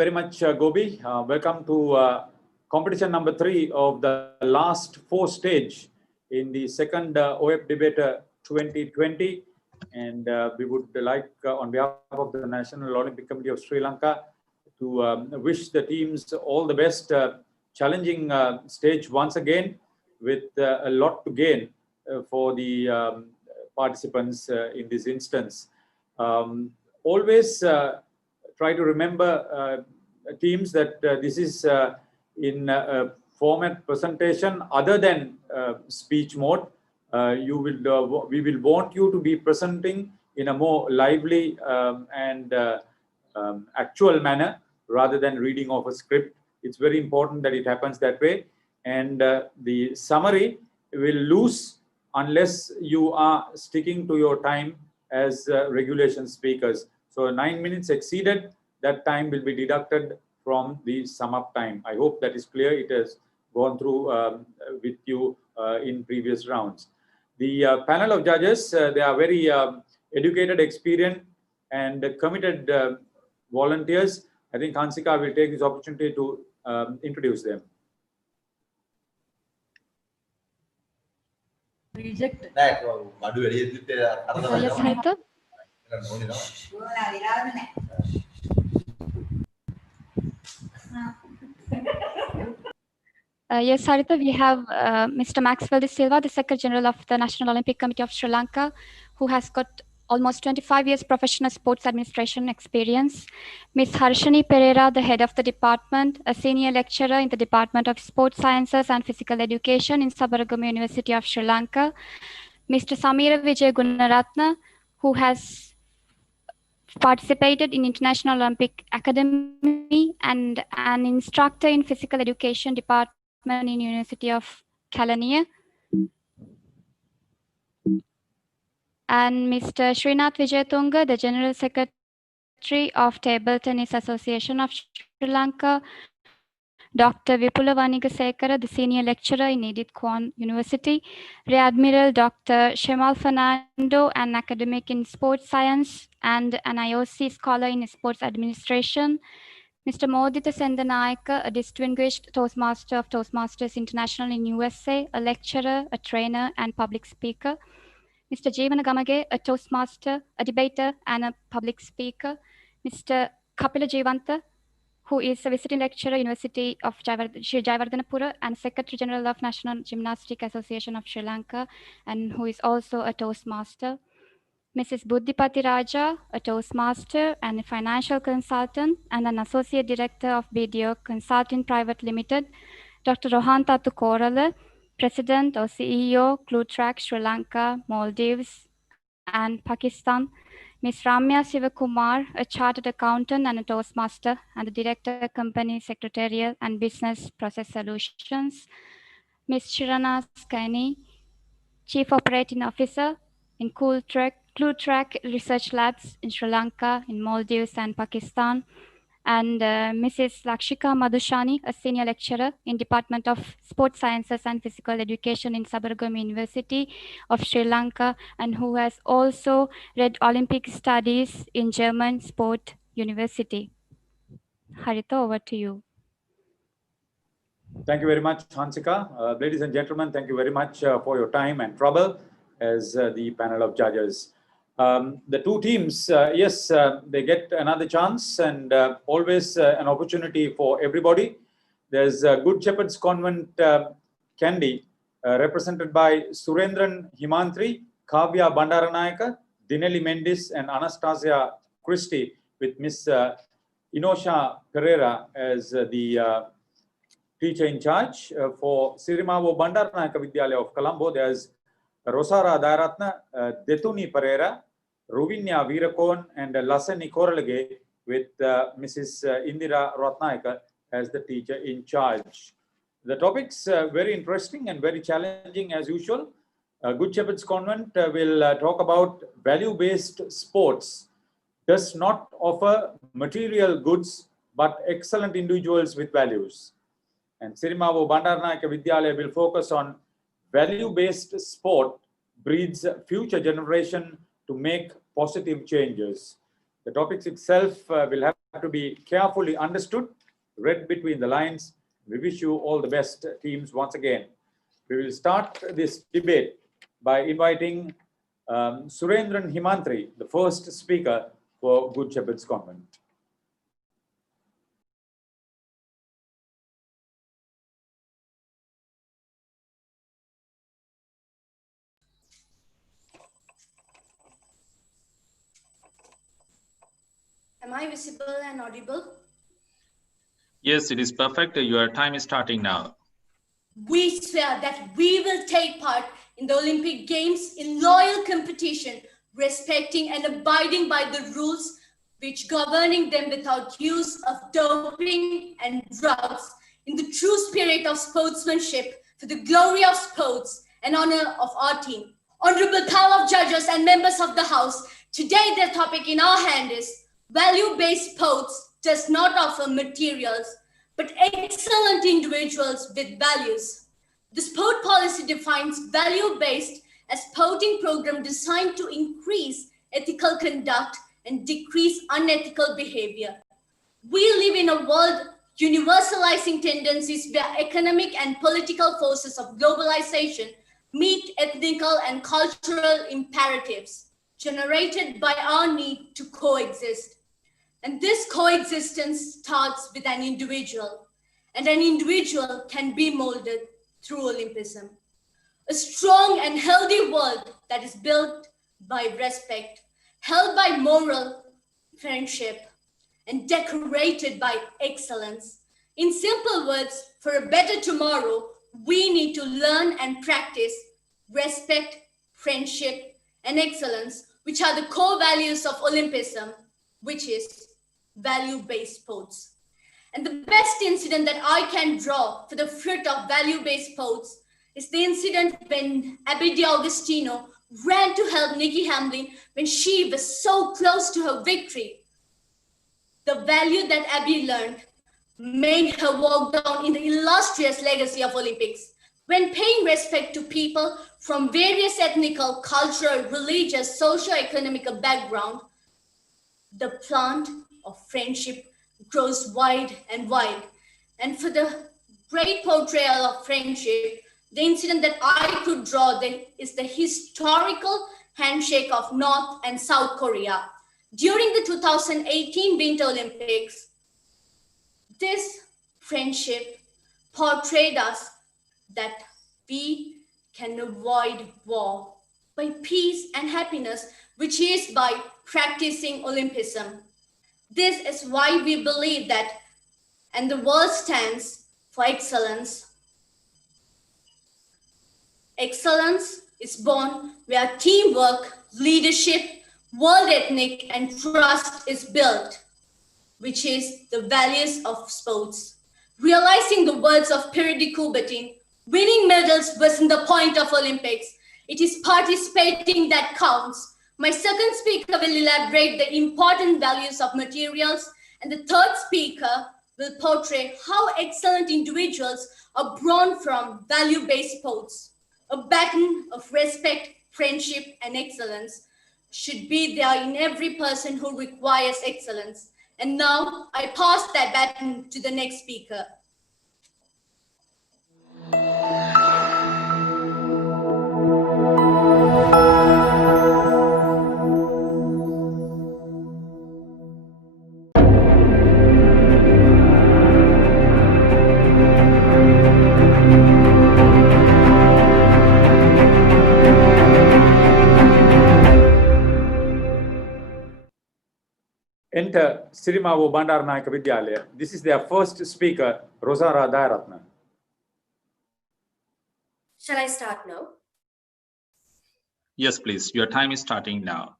very much, Gobi. Welcome to competition number 3 of the last 4 stage in the second OVEP Debater 2020. And we would like, on behalf of the National Olympic Committee of Sri Lanka, to wish the teams all the best. Challenging stage once again, with a lot to gain for the participants in this instance. Always try to remember, teams, that this is in a format presentation other than speech mode. We will want you to be presenting in a more lively and actual manner rather than reading off a script. It's very important that it happens that way. And the summary will lose unless you are sticking to your time as regulation speakers. So 9 minutes exceeded, that time will be deducted from the sum up time. I hope that is clear. It has gone through with you in previous rounds. The panel of judges, they are very educated, experienced, and committed volunteers. I think Hansika will take this opportunity to introduce them. Reject. Yes, Harita. Yes, Harita, we have Mr. Maxwell De Silva, the Secretary General of the National Olympic Committee of Sri Lanka, who has got almost 25 years professional sports administration experience. Ms. Harshani Pereira, the head of the department, a senior lecturer in the Department of Sports Sciences and Physical Education in Sabaragamu University of Sri Lanka. Mr. Samira Vijay Gunaratna, who has participated in International Olympic Academy and an instructor in Physical Education Department in University of Kelaniya. And Mr. Srinath Vijayatunga, the General Secretary of Table Tennis Association of Sri Lanka, Dr. Vipula Vanigasekara, the Senior Lecturer in Edith Cowan University, Rear Admiral Dr. Shemal Fernando, an academic in sports science and an IOC scholar in sports administration, Mr. Modita Sendanayake, a distinguished Toastmaster of Toastmasters International in USA, a lecturer, a trainer, and public speaker, Mr. Jeevana Gamage, a Toastmaster, a debater, and a public speaker, Mr. Kapila Jivanta, who is a visiting lecturer, University of Sri Jayawardhanapura, and Secretary General of National Gymnastic Association of Sri Lanka, and who is also a Toastmaster. Mrs. Buddhipati Raja, a Toastmaster and a financial consultant, and an Associate Director of BDO Consulting Private Limited. Dr. Rohan Tatu Korala, President or CEO, Clutrack, Sri Lanka, Maldives, and Pakistan. Ms. Ramya Sivakumar, a Chartered Accountant and a Toastmaster, and the Director, Company Secretarial and Business Process Solutions. Ms. Shirana Skani, Chief Operating Officer in Clutrack Research Labs in Sri Lanka, in Maldives and Pakistan. And Mrs. Lakshika Madhushani, a Senior Lecturer in Department of Sports Sciences and Physical Education in Sabaragama University of Sri Lanka, and who has also read Olympic Studies in German Sport University. Harita, over to you. Thank you very much, Hansika. Ladies and gentlemen, thank you very much for your time and trouble as the panel of judges. The two teams, yes, they get another chance, and always an opportunity for everybody. There's Good Shepherd's Convent Kandy, represented by Surendran Himantri, Kavya Bandaranaike, Dinelli Mendis, and Anastasia Christie, with Miss Inosha Pereira as the teacher in charge. For Sirimavo Bandaranaike Vidyalaya of Colombo, there's Rosara Daratna, Detuni Pereira, Ruvinya Veerakon, and Lasani Koralage, with Mrs. Indira Ratnaika as the teacher in charge. The topics very interesting and very challenging as usual. Good Shepherd's Convent will talk about value-based sports. Does not offer material goods, but excellent individuals with values. And Sirimavo Bandaranaike Vidyalaya will focus on value-based sport breeds future generation to make positive changes. The topics itself will have to be carefully understood, read between the lines. We wish you all the best, teams, once again. We will start this debate by inviting Surendran Himantri, the first speaker for Good Shepherd's Convent. Am I visible and audible? Yes, it is perfect. Your time is starting now. We swear that we will take part in the Olympic Games in loyal competition, respecting and abiding by the rules which governing them without use of doping and drugs, in the true spirit of sportsmanship, for the glory of sports and honor of our team. Honorable panel of judges and members of the House, today the topic in our hand is value-based sports does not offer materials, but excellent individuals with values. The sport policy defines value-based as sporting program designed to increase ethical conduct and decrease unethical behavior. We live in a world universalizing tendencies where economic and political forces of globalization meet ethnical and cultural imperatives generated by our need to coexist. And this coexistence starts with an individual, and an individual can be molded through Olympism. A strong and healthy world that is built by respect, held by moral friendship, and decorated by excellence. In simple words, for a better tomorrow, we need to learn and practice respect, friendship, and excellence, which are the core values of Olympism, which is value-based sports. And the best incident that I can draw for the fruit of value-based sports is the incident when Abby D'Agostino ran to help Nikki Hamlin when she was so close to her victory. The value that Abby learned made her walk down in the illustrious legacy of Olympics. When paying respect to people from various ethnical, cultural, religious, socio-economic background, the plant of friendship grows wide and wide. And for the great portrayal of friendship, the incident that I could draw is the historical handshake of North and South Korea. During the 2018 Winter Olympics, this friendship portrayed us that we can avoid war by peace and happiness, which is by practicing Olympism. This is why we believe that, and the world stands for excellence. Excellence is born where teamwork, leadership, world ethic, and trust is built, which is the values of sports. Realizing the words of Pierre de Coubertin, winning medals wasn't the point of Olympics. It is participating that counts. My second speaker will elaborate the important values of materials, and the third speaker will portray how excellent individuals are born from value-based sports. A baton of respect, friendship, and excellence should be there in every person who requires excellence. And now I pass that baton to the next speaker. Enter Sirimavo Bandaranaike Vidyalaya. This is their first speaker, Rosara Dayaratna. Shall I start now? Yes, please. Your time is starting now.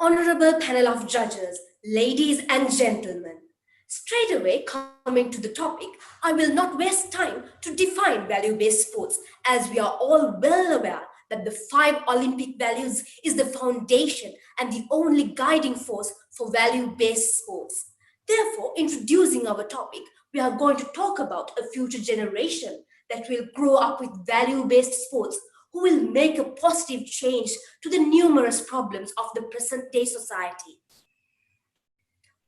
Honorable panel of judges, ladies and gentlemen, straight away coming to the topic, I will not waste time to define value-based sports, as we are all well aware that the 5 Olympic values is the foundation and the only guiding force for value-based sports. Therefore, introducing our topic, we are going to talk about a future generation that will grow up with value-based sports, who will make a positive change to the numerous problems of the present-day society.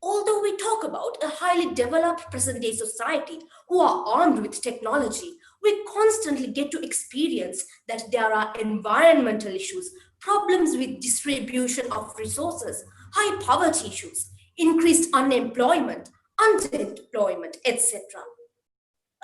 Although we talk about a highly developed present-day society who are armed with technology, we constantly get to experience that there are environmental issues, problems with distribution of resources, high poverty issues, increased unemployment, underemployment, etc.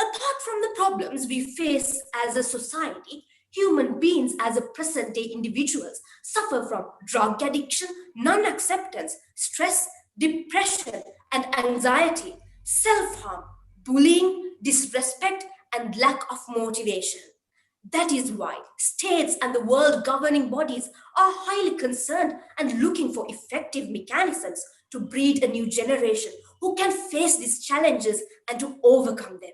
Apart from the problems we face as a society, human beings as a present-day individuals suffer from drug addiction, non-acceptance, stress, depression and anxiety, self-harm, bullying, disrespect, and lack of motivation. That is why states and the world governing bodies are highly concerned and looking for effective mechanisms to breed a new generation who can face these challenges and to overcome them.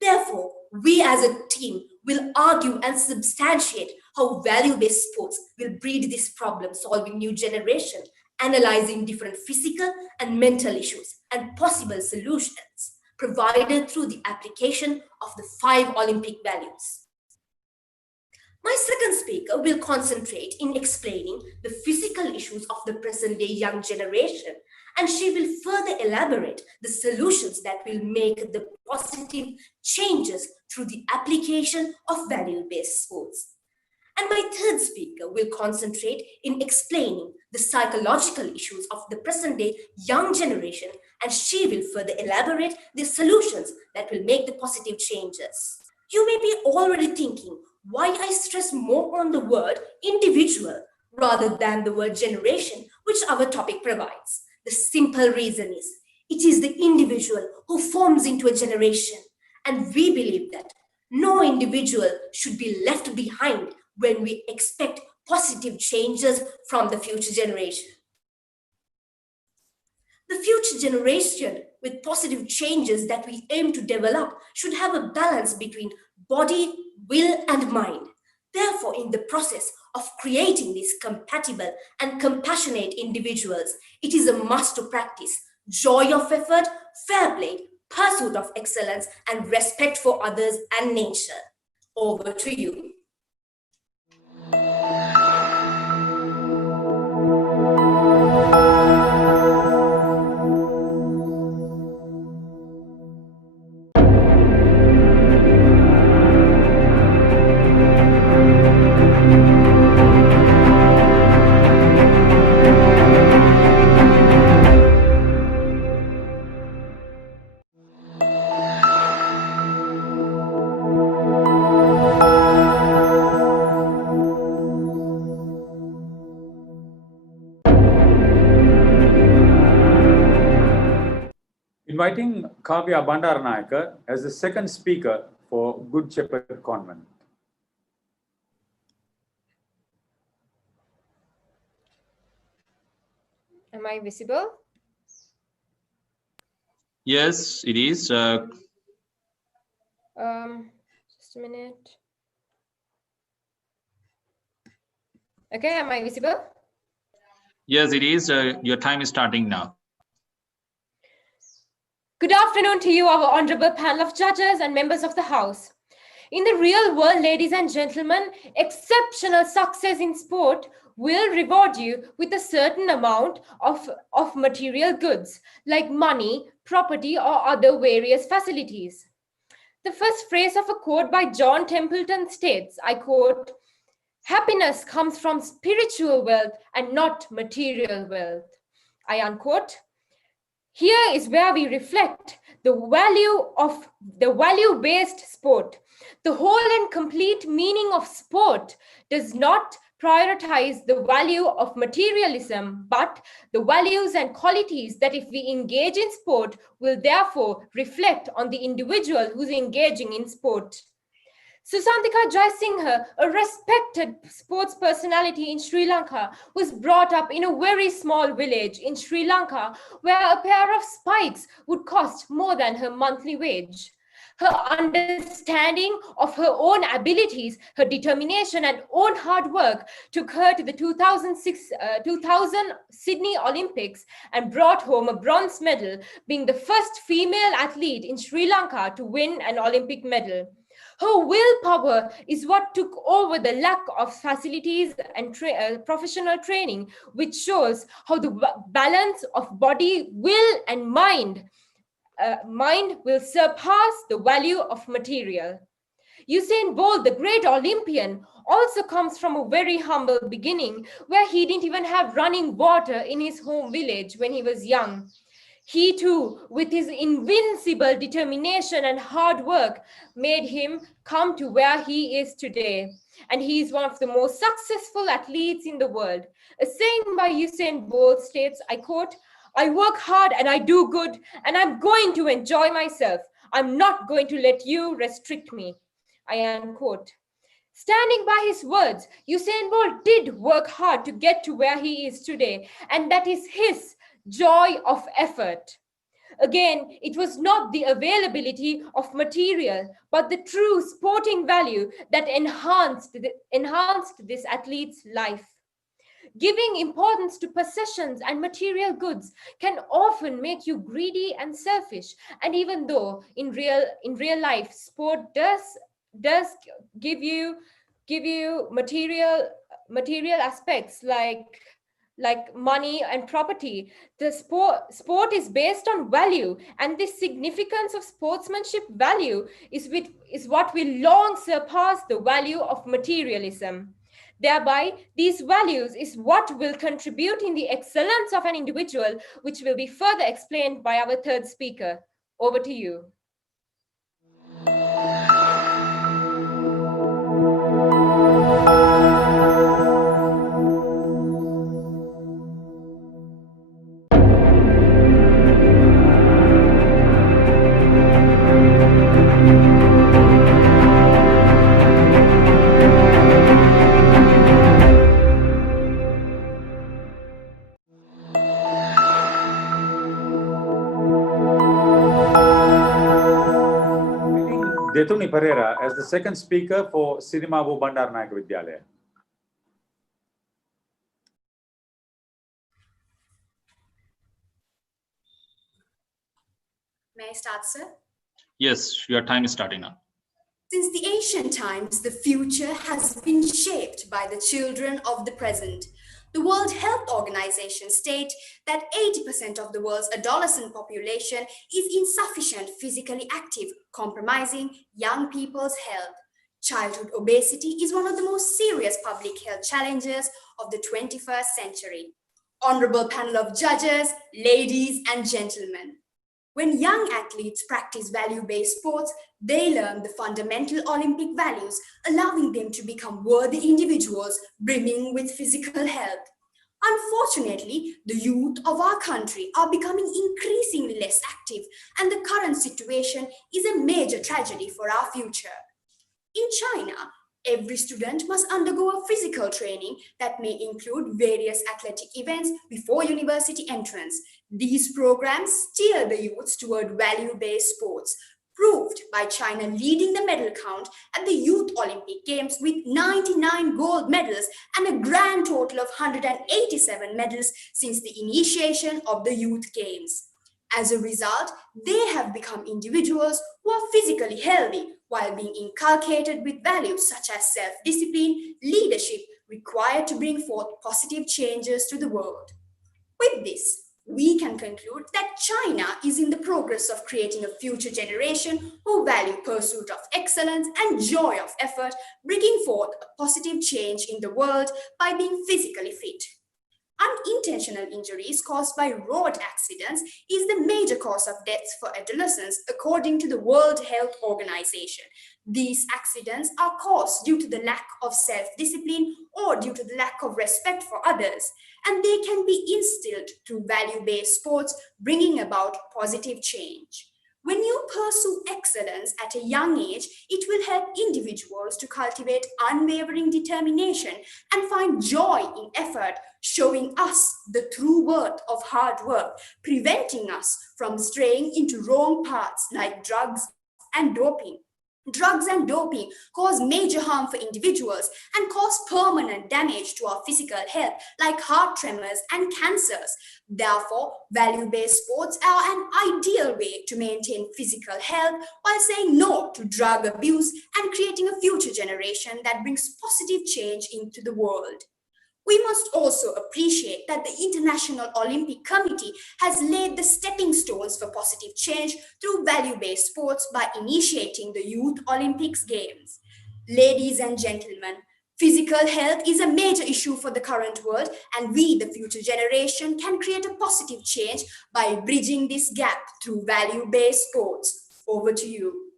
Therefore, we as a team will argue and substantiate how value-based sports will breed this problem-solving new generation, analyzing different physical and mental issues and possible solutions provided through the application of the 5 Olympic values. My second speaker will concentrate in explaining the physical issues of the present-day young generation, and she will further elaborate the solutions that will make the positive changes through the application of value-based sports. And my third speaker will concentrate in explaining the psychological issues of the present-day young generation, and she will further elaborate the solutions that will make the positive changes. You may be already thinking why I stress more on the word individual rather than the word generation, which our topic provides. The simple reason is, it is the individual who forms into a generation, and we believe that no individual should be left behind when we expect positive changes from the future generation. The future generation with positive changes that we aim to develop should have a balance between body, will, and mind. Therefore, in the process of creating these compatible and compassionate individuals, it is a must to practice joy of effort, fair play, pursuit of excellence, and respect for others and nature. Over to you. Inviting Kavya Bandaranaike as the second speaker for Good Shepherd Convent. Am I visible? Yes, it is. Just a minute. Okay, am I visible? Yes, it is. Your time is starting now. Good afternoon to you, our honorable panel of judges and members of the House. In the real world, ladies and gentlemen, exceptional success in sport will reward you with a certain amount of material goods like money, property, or other various facilities. The first phrase of a quote by John Templeton states, I quote, "Happiness comes from spiritual wealth and not material wealth." I unquote. Here is where we reflect the value-based sport. The whole and complete meaning of sport does not prioritize the value of materialism, but the values and qualities that if we engage in sport will therefore reflect on the individual who's engaging in sport. Susantika Jaisinghe, a respected sports personality in Sri Lanka, was brought up in a very small village in Sri Lanka where a pair of spikes would cost more than her monthly wage. Her understanding of her own abilities, her determination and own hard work took her to the 2000 Sydney Olympics and brought home a bronze medal, being the first female athlete in Sri Lanka to win an Olympic medal. Her willpower is what took over the lack of facilities and professional training, which shows how the balance of body, will, and mind will surpass the value of material. Usain Bolt, the great Olympian, also comes from a very humble beginning where he didn't even have running water in his home village when he was young. He too, with his invincible determination and hard work, made him come to where he is today. And he is one of the most successful athletes in the world. A saying by Usain Bolt states, I quote, "I work hard and I do good, and I'm going to enjoy myself. I'm not going to let you restrict me." I unquote. Standing by his words, Usain Bolt did work hard to get to where he is today, and that is his joy of effort. Again, it was not the availability of material, but the true sporting value that enhanced this athlete's life. Giving importance to possessions and material goods can often make you greedy and selfish. And even though in real life, sport does give you material aspects like money and property, the sport is based on value, and the significance of sportsmanship value is what will long surpass the value of materialism. Thereby, these values is what will contribute in the excellence of an individual, which will be further explained by our third speaker. Over to you. Detuni Pereira as the second speaker for Sirimavo Bandaranaike Vidyalaya. May I start, sir? Yes, your time is starting now. Since the ancient times, the future has been shaped by the children of the present. The World Health Organization states that 80% of the world's adolescent population is insufficient physically active, compromising young people's health. Childhood obesity is one of the most serious public health challenges of the 21st century. Honorable panel of judges, ladies and gentlemen, when young athletes practice value-based sports, they learn the fundamental Olympic values, allowing them to become worthy individuals brimming with physical health. Unfortunately, the youth of our country are becoming increasingly less active, and the current situation is a major tragedy for our future. In China, every student must undergo a physical training that may include various athletic events before university entrance. These programs steer the youths toward value-based sports, proved by China leading the medal count at the Youth Olympic Games with 99 gold medals and a grand total of 187 medals since the initiation of the Youth Games. As a result, they have become individuals who are physically healthy while being inculcated with values such as self-discipline, leadership required to bring forth positive changes to the world. With this, we can conclude that China is in the progress of creating a future generation who value pursuit of excellence and joy of effort, bringing forth a positive change in the world by being physically fit. Unintentional injuries caused by road accidents is the major cause of deaths for adolescents, according to the World Health Organization. These accidents are caused due to the lack of self-discipline or due to the lack of respect for others, and they can be instilled through value-based sports, bringing about positive change. When you pursue excellence at a young age, it will help individuals to cultivate unwavering determination and find joy in effort, showing us the true worth of hard work, preventing us from straying into wrong paths like drugs and doping. Drugs and doping cause major harm for individuals and cause permanent damage to our physical health, like heart tremors and cancers. Therefore, value-based sports are an ideal way to maintain physical health while saying no to drug abuse and creating a future generation that brings positive change into the world. We must also appreciate that the International Olympic Committee has laid the stepping stones for positive change through value-based sports by initiating the Youth Olympics Games. Ladies and gentlemen, physical health is a major issue for the current world, and we, the future generation, can create a positive change by bridging this gap through value-based sports. Over to you.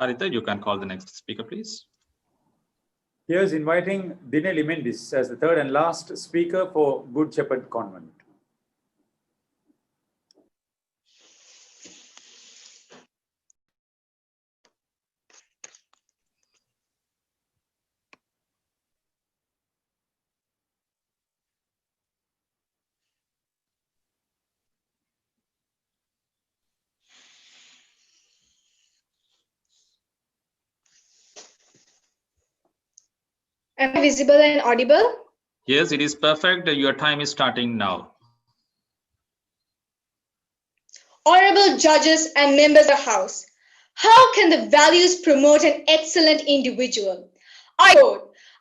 Harita, you can call the next speaker, please. Here's inviting Dinelli Mendis as the third and last speaker for Good Shepherd Convent. Am I visible and audible? Yes, it is perfect. Your time is starting now. Honorable judges and members of the House, how can the values promote an excellent individual? I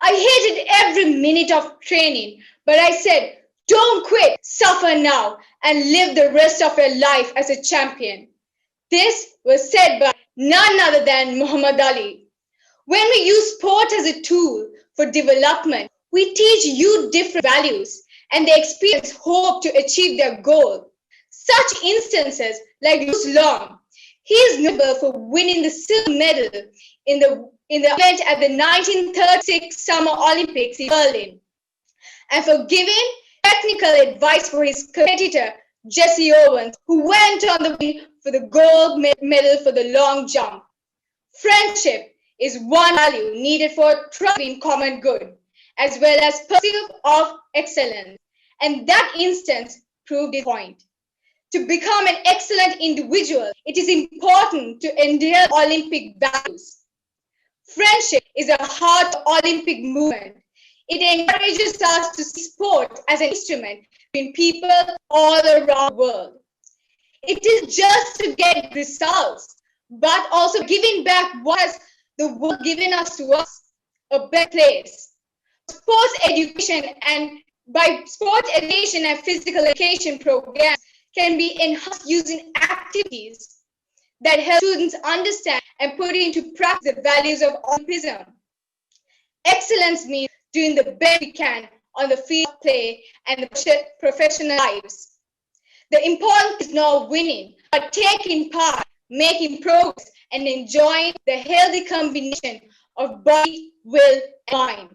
hated every minute of training, but I said, don't quit, suffer now, and live the rest of your life as a champion. This was said by none other than Muhammad Ali. When we use sport as a tool for development, we teach youth different values, and they experience hope to achieve their goal. Such instances like Bruce Long, he is notable for winning the silver medal in the event at the 1936 Summer Olympics in Berlin, and for giving technical advice for his competitor Jesse Owens, who went on the win for the gold medal for the long jump. Friendship is one value needed for trust in common good, as well as pursuit of excellence. And that instance proved his point. To become an excellent individual, it is important to endure Olympic values. Friendship is the heart of the Olympic movement. It encourages us to see sport as an instrument between people all around the world. It is just to get results, but also giving back what has the world given us to us, a better place. Sports education and by sports education and physical education programs can be enhanced using activities that help students understand and put into practice the values of Olympism. Excellence means doing the best we can on the field of play and the professional lives. The important is not winning, but taking part, making progress, and enjoying the healthy combination of body, will, and mind.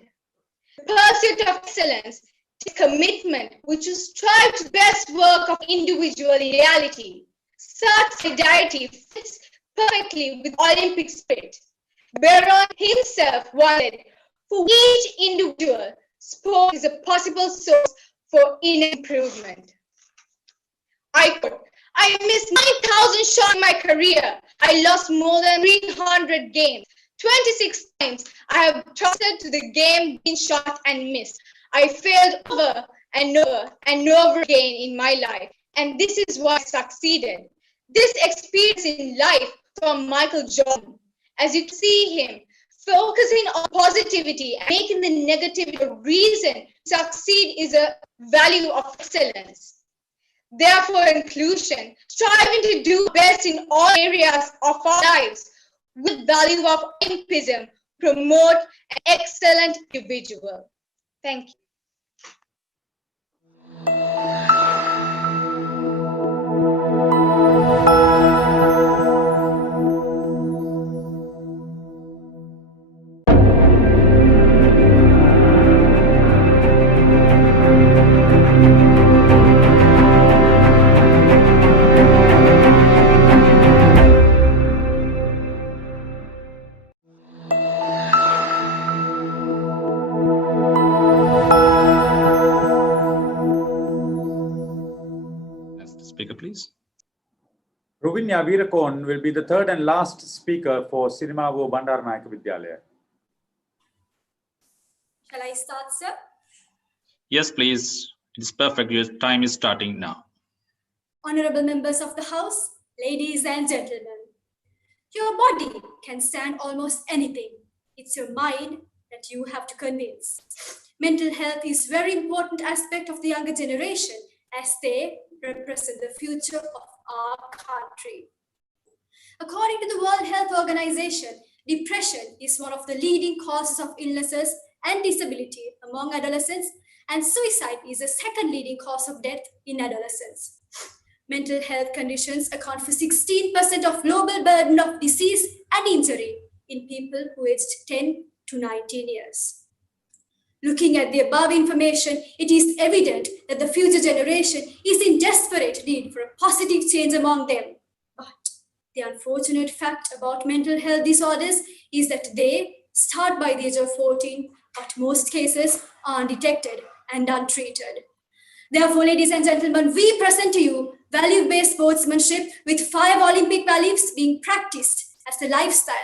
The pursuit of excellence is commitment, which is strive to best work of individual reality. Such solidarity fits perfectly with Olympic spirit. Baron himself wanted, for each individual, sport is a possible source for inner improvement. I quote, I missed 9,000 shots in my career. I lost more than 300 games. 26 times I have trusted to the game being shot and missed. I failed over and over and over again in my life, and this is why I succeeded. This experience in life from Michael Jordan, as you see him, focusing on positivity and making the negativity a reason to succeed is a value of excellence. Therefore, in conclusion, striving to do best in all areas of our lives with value of Olympism, promote an excellent individual. Thank you. Speaker, please. Ruvinya Veerakon will be the third and last speaker for Sirimavo Bandaranaike Vidyalaya. Shall I start, sir? Yes, please. It is perfect. Your time is starting now. Honorable members of the House, ladies and gentlemen, your body can stand almost anything. It's your mind that you have to convince. Mental health is a very important aspect of the younger generation as they represent the future of our country. According to the World Health Organization, depression is one of the leading causes of illnesses and disability among adolescents, and suicide is the second leading cause of death in adolescents. Mental health conditions account for 16% of global burden of disease and injury in people who aged 10 to 19 years. Looking at the above information, it is evident that the future generation is in desperate need for a positive change among them. But the unfortunate fact about mental health disorders is that they start by the age of 14, but most cases are undetected and untreated. Therefore, ladies and gentlemen, we present to you value-based sportsmanship with 5 Olympic values being practiced as a lifestyle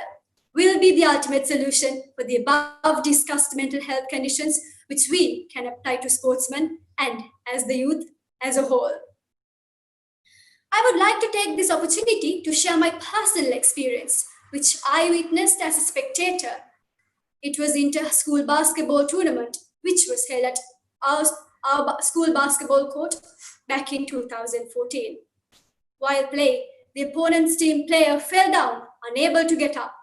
will be the ultimate solution for the above discussed mental health conditions, which we can apply to sportsmen and as the youth as a whole. I would like to take this opportunity to share my personal experience, which I witnessed as a spectator. It was inter-school basketball tournament, which was held at our school basketball court back in 2014. While playing, the opponent's team player fell down, unable to get up.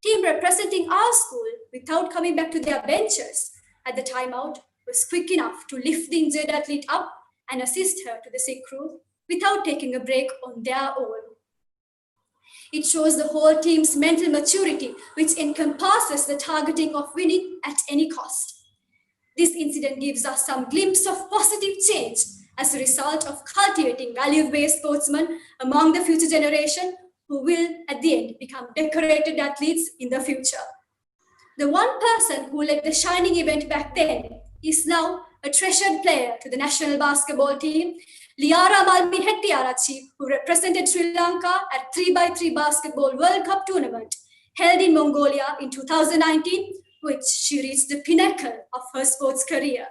Team representing our school, without coming back to their benches at the timeout, was quick enough to lift the injured athlete up and assist her to the sick room without taking a break on their own. It shows the whole team's mental maturity, which encompasses the targeting of winning at any cost. This incident gives us some glimpse of positive change as a result of cultivating value-based sportsmen among the future generation who will, at the end, become decorated athletes in the future. The one person who led the shining event back then is now a treasured player to the national basketball team, Liara Malmi Hettiarachchi, who represented Sri Lanka at 3x3 Basketball World Cup tournament held in Mongolia in 2019, which she reached the pinnacle of her sports career.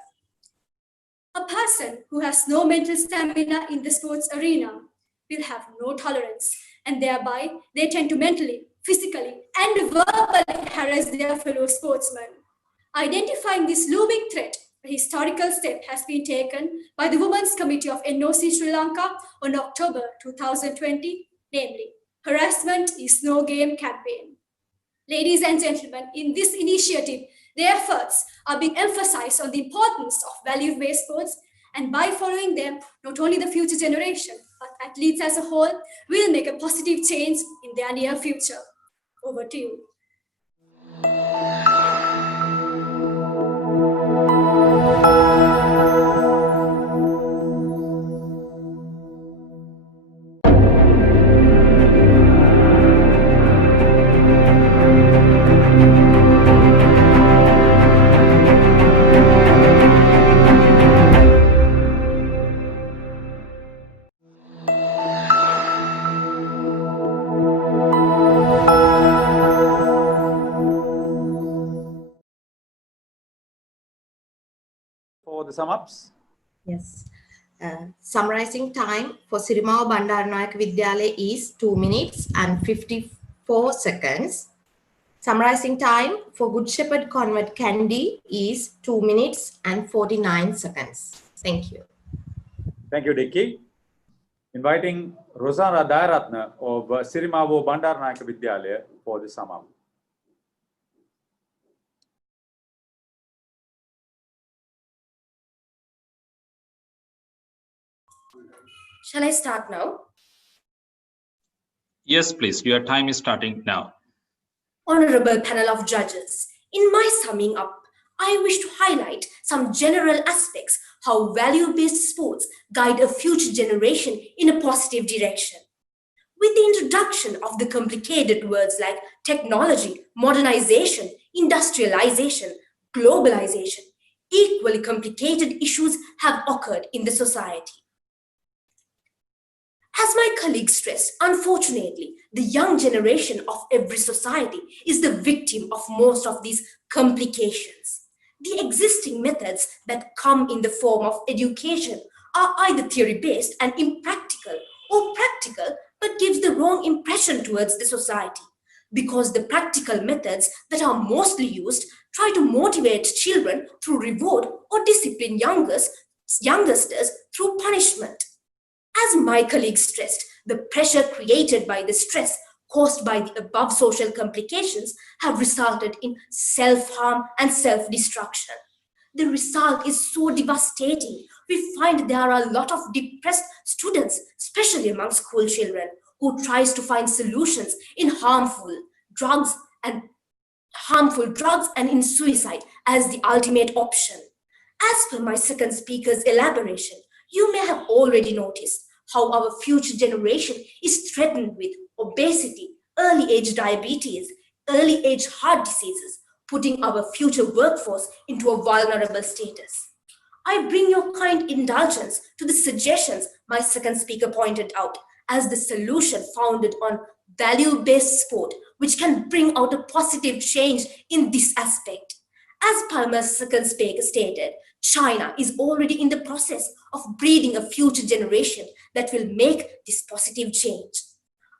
A person who has no mental stamina in the sports arena will have no tolerance, and thereby they tend to mentally, physically, and verbally harass their fellow sportsmen. Identifying this looming threat, a historical step has been taken by the Women's Committee of NOC Sri Lanka on October 2020, namely, Harassment is No Game campaign. Ladies and gentlemen, in this initiative, their efforts are being emphasized on the importance of value-based sports, and by following them, not only the future generation, but athletes as a whole will make a positive change in their near future. Over to you. For the sum-ups. Yes. Summarizing time for Sirimavo Bandaranaike Vidyalaya is 2 minutes and 54 seconds. Summarizing time for Good Shepherd Convent Kandy is 2 minutes and 49 seconds. Thank you. Thank you, Dicky. Inviting Rosana Dayaratna of Sirimavo Bandaranaike Vidyalaya for the sum-up. Shall I start now? Yes, please. Your time is starting now. Honorable panel of judges, in my summing up, I wish to highlight some general aspects how value-based sports guide a future generation in a positive direction. With the introduction of the complicated words like technology, modernization, industrialization, globalization, equally complicated issues have occurred in the society. As my colleague stressed, unfortunately, the young generation of every society is the victim of most of these complications. The existing methods that come in the form of education are either theory-based and impractical or practical but gives the wrong impression towards the society, because the practical methods that are mostly used try to motivate children through reward or discipline youngsters through punishment. As my colleague stressed, the pressure created by the stress caused by the above social complications have resulted in self-harm and self-destruction. The result is so devastating. We find there are a lot of depressed students, especially among school children, who tries to find solutions in harmful drugs and in suicide as the ultimate option. As per my second speaker's elaboration, you may have already noticed how our future generation is threatened with obesity, early age diabetes, early age heart diseases, putting our future workforce into a vulnerable status. I bring your kind indulgence to the suggestions my second speaker pointed out as the solution founded on value-based sport, which can bring out a positive change in this aspect. As Palmer's second speaker stated, China is already in the process of breeding a future generation that will make this positive change.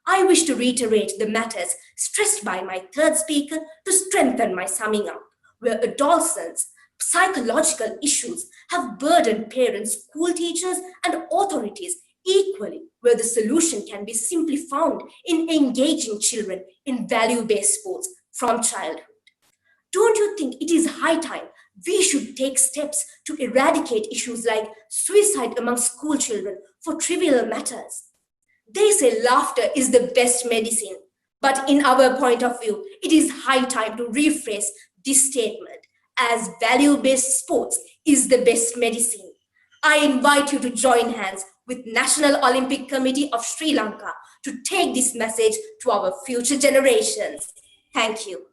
I wish to reiterate the matters stressed by my third speaker to strengthen my summing up, where adolescents' psychological issues have burdened parents, school teachers, and authorities equally, where the solution can be simply found in engaging children in value-based sports from childhood. Don't you think it is high time we should take steps to eradicate issues like suicide among school children for trivial matters? They say laughter is the best medicine, but in our point of view, it is high time to rephrase this statement as value-based sports is the best medicine. I invite you to join hands with National Olympic Committee of Sri Lanka to take this message to our future generations. Thank you.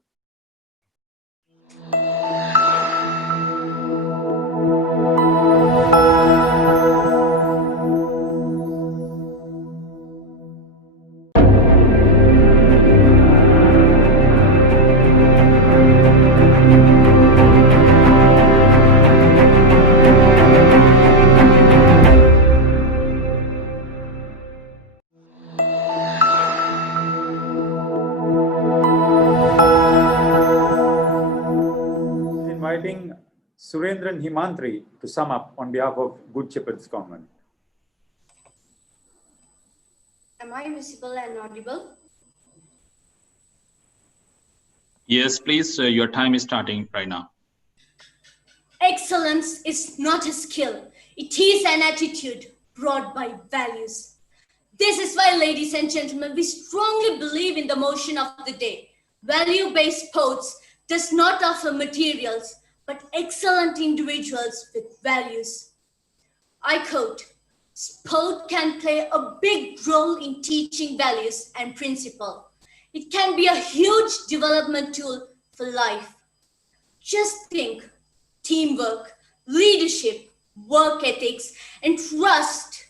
Inviting Surendran Himantri to sum up on behalf of Good Shepherd's Convent. Am I visible and audible? Yes, please. Your time is starting right now. Excellence is not a skill. It is an attitude brought by values. This is why, ladies and gentlemen, we strongly believe in the motion of the day. Value-based sports does not offer materials, but excellent individuals with values. I quote, "Sport can play a big role in teaching values and principle. It can be a huge development tool for life. Just think, teamwork, leadership, work ethics, and trust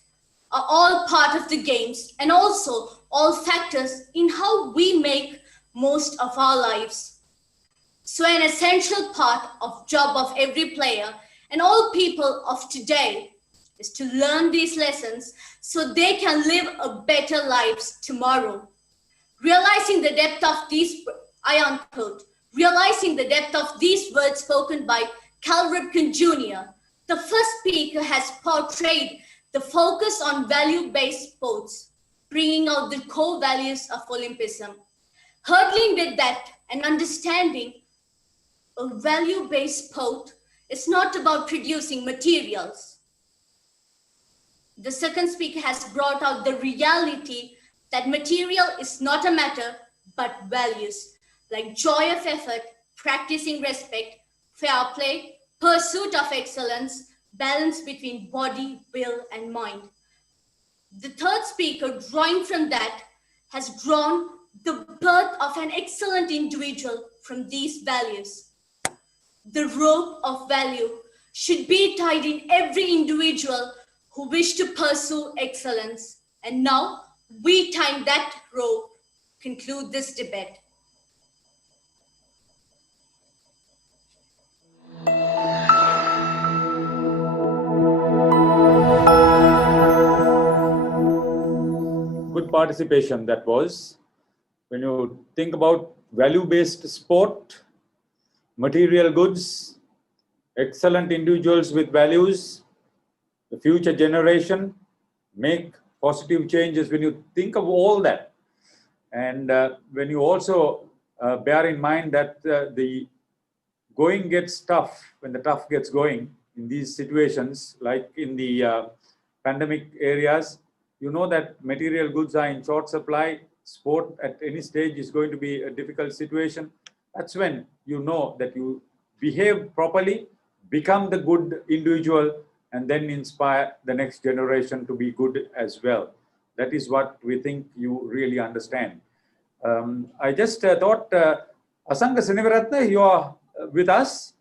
are all part of the games and also all factors in how we make most of our lives. So an essential part of job of every player and all people of today is to learn these lessons so they can live a better lives tomorrow. Realizing the depth of these, I unquote, realizing the depth of these words spoken by Cal Ripken Jr., the first speaker has portrayed the focus on value-based sports, bringing out the core values of Olympism. Hurdling with that and understanding a value-based sport is not about producing materials. The second speaker has brought out the reality that material is not a matter, but values, like joy of effort, practicing respect, fair play, pursuit of excellence, balance between body, will, and mind. The third speaker, drawing from that, has drawn the birth of an excellent individual from these values. The rope of value should be tied in every individual who wish to pursue excellence. And now we tying that rope conclude this debate. Good participation that was. When you think about value-based sport, material goods, excellent individuals with values, the future generation, make positive changes. When you think of all that, and when you also bear in mind that the going gets tough, when the tough gets going in these situations, like in the pandemic areas, you know that material goods are in short supply. Sport at any stage is going to be a difficult situation. That's when you know that you behave properly, become the good individual, and then inspire the next generation to be good as well. That is what we think you really understand. I just thought, Asanga Sinivaratna, you are with us.